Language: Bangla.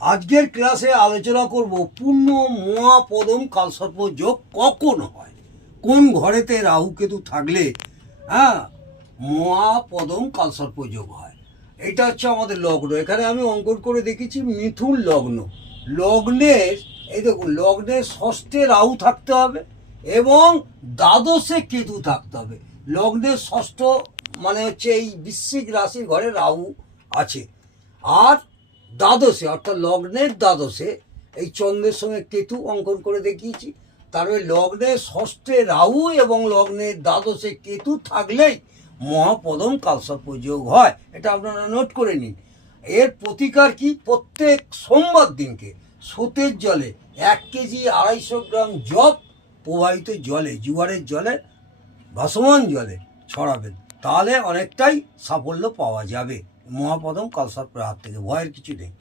আজকের ক্লাসে আলোচনা করব পূর্ণ মহাপদম কালসর্প যোগ কখন হয়, কোন ঘরেতে রাহু কেতু থাকলে মহাপদম কালসর্প যোগ হয়। এটা হচ্ছে আমাদের লগ্ন। এখানে আমি অঙ্কন করে দেখেছি মিথুন লগ্ন। লগ্নের এই দেখুন, লগ্নের ষষ্ঠে রাহু থাকতে হবে এবং দ্বাদশে কেতু থাকতে হবে। লগ্নের ষষ্ঠ মানে হচ্ছে এই বৃশ্চিক রাশির ঘরে রাহু আছে, আর দ্বাদশে অর্থাৎ লগ্নের দ্বাদশে এই চন্দ্রের সঙ্গে কেতু অঙ্কন করে দেখিয়েছি। তারপরে লগ্নের ষষ্ঠে রাহু এবং লগ্নের দ্বাদশে কেতু থাকলেই মহাপদম কালসর্প যোগ হয়। এটা আপনারা নোট করে নিন। এর প্রতিকার কি? প্রত্যেক সোমবার দিনকে স্রোতের জলে 1 কেজি 250 গ্রাম জব প্রবাহিত জলে, জোয়ারের জলে, ভাসমান জলে ছড়াবেন, তাহলে অনেকটাই সাফল্য পাওয়া যাবে মহাপদম কালসর্পের হাত থেকে। ভয়ের কিছু নেই।